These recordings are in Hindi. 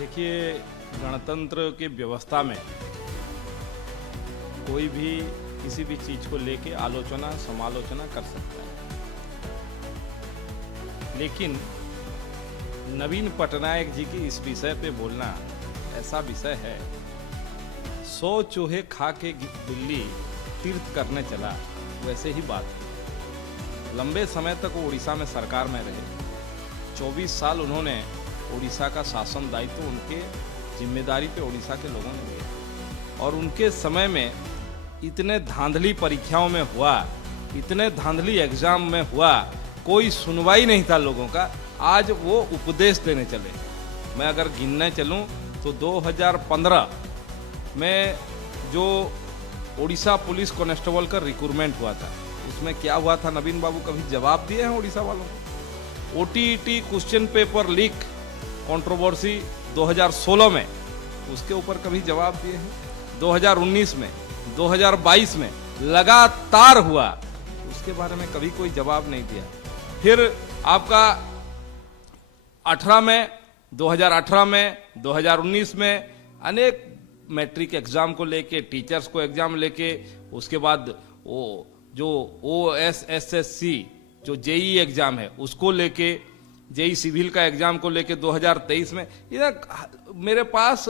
देखिए, गणतंत्र की व्यवस्था में कोई भी किसी भी चीज को लेके आलोचना समालोचना कर सकता है, लेकिन नवीन पटनायक जी की इस विषय पे बोलना ऐसा विषय है। 100 चूहे खा के बिल्ली तीर्थ करने चला, वैसे ही बात है। लंबे समय तक वो उड़ीसा में सरकार में रहे। 24 साल उन्होंने उड़ीसा का शासन दायित्व उनके जिम्मेदारी पे उड़ीसा के लोगों ने लिया, और उनके समय में इतने धांधली परीक्षाओं में हुआ, इतने धांधली एग्जाम में हुआ, कोई सुनवाई नहीं था लोगों का। आज वो उपदेश देने चले। मैं अगर गिनने चलूं तो 2015 में जो उड़ीसा पुलिस कांस्टेबल का रिक्रूटमेंट हुआ था, उसमें क्या हुआ था, नवीन बाबू कभी जवाब दिए हैं उड़ीसा वालों को? OTET question paper leak controversy 2016 में, उसके ऊपर कभी जवाब दिए हैं? 2019 में, 2022 में लगातार हुआ, उसके बारे में कभी कोई जवाब नहीं दिया। फिर आपका 18 में, 2018 में, 2019 में अनेक मैट्रिक एग्जाम को लेके, टीचर्स को एग्जाम लेके, उसके बाद वो जो OSSC जो JEE एग्जाम है उसको लेके, JEE सिविल का एग्जाम को लेके 2023 में, इधर मेरे पास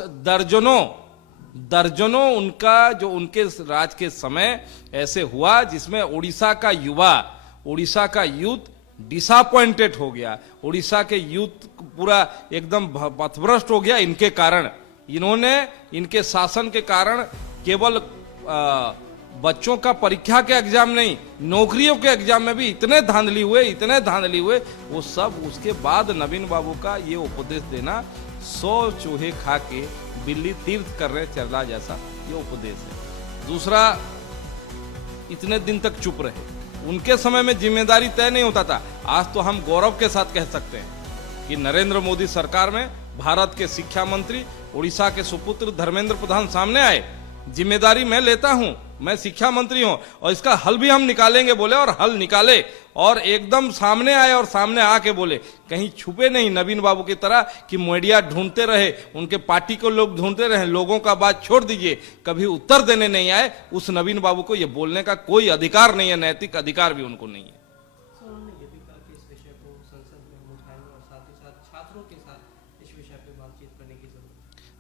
दर्जनों उनका जो उनके राज के समय ऐसे हुआ जिसमें उड़ीसा का यूथ डिसअपॉइंटेड हो गया। उड़ीसा के यूथ पूरा एकदम पथभ्रष्ट हो गया इनके कारण। इन्होंने इनके शासन के कारण केवल बच्चों का परीक्षा के एग्जाम नहीं, नौकरियों के एग्जाम में भी इतने धांधली हुए, वो सब उसके बाद नवीन बाबू का ये उपदेश देना, 100 चूहे खा के बिल्ली तीर्थ करने चला जैसा ये उपदेश है। दूसरा, इतने दिन तक चुप रहे। उनके समय में जिम्मेदारी तय नहीं होता था। आज तो हम गौरव के साथ कह सकते हैं कि नरेंद्र मोदी सरकार में भारत के शिक्षा मंत्री उड़ीसा के सुपुत्र धर्मेंद्र प्रधान सामने आए, जिम्मेदारी मैं लेता हूं, मैं शिक्षा मंत्री हूं और इसका हल भी हम निकालेंगे बोले, और हल निकाले और एकदम सामने आए और सामने आके बोले। कहीं छुपे नहीं नवीन बाबू की तरह कि मीडिया ढूंढते रहे, उनके पार्टी को लोग ढूंढते रहे, लोगों का बात छोड़ दीजिए, कभी उत्तर देने नहीं आए। उस नवीन बाबू को ये बोलने का कोई अधिकार नहीं है, नैतिक अधिकार भी उनको नहीं है।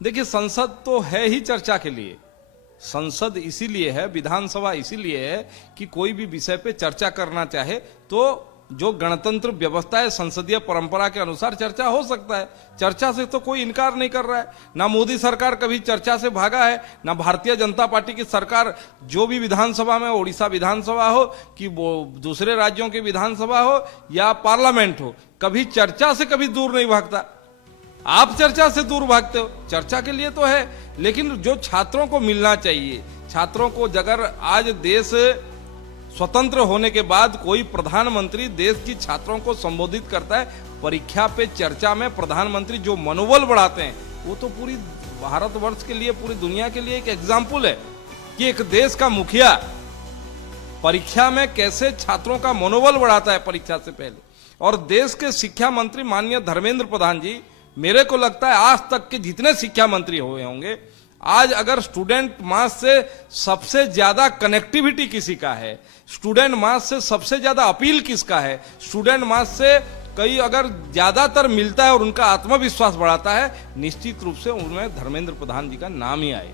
देखिए, संसद तो है ही चर्चा के लिए। संसद इसीलिए है, विधानसभा इसीलिए है कि कोई भी विषय पे चर्चा करना चाहे तो जो गणतंत्र व्यवस्था है, संसदीय परंपरा के अनुसार चर्चा हो सकता है। चर्चा से तो कोई इनकार नहीं कर रहा है। ना मोदी सरकार कभी चर्चा से भागा है, ना भारतीय जनता पार्टी की सरकार जो भी विधानसभा में, उड़ीसा विधानसभा हो कि वो दूसरे राज्यों की विधानसभा हो या पार्लियामेंट हो, कभी चर्चा से कभी दूर नहीं भागता। आप चर्चा से दूर भागते हो। चर्चा के लिए तो है, लेकिन जो छात्रों को मिलना चाहिए, छात्रों को, अगर आज देश स्वतंत्र होने के बाद कोई प्रधानमंत्री देश की छात्रों को संबोधित करता है, परीक्षा पे चर्चा में प्रधानमंत्री जो मनोबल बढ़ाते हैं, वो तो पूरी भारतवर्ष के लिए, पूरी दुनिया के लिए एक एग्जाम्पल है कि एक देश का मुखिया परीक्षा में कैसे छात्रों का मनोबल बढ़ाता है परीक्षा से पहले। और देश के शिक्षा मंत्री माननीय धर्मेंद्र प्रधान जी, मेरे को लगता है आज तक के जितने शिक्षा मंत्री हुए होंगे, आज अगर स्टूडेंट मास से सबसे ज्यादा कनेक्टिविटी किसी का है, स्टूडेंट मास से सबसे ज्यादा अपील किसका है, स्टूडेंट मास से कई अगर ज्यादातर मिलता है और उनका आत्मविश्वास बढ़ाता है, निश्चित रूप से उनमें धर्मेंद्र प्रधान जी का नाम ही आए।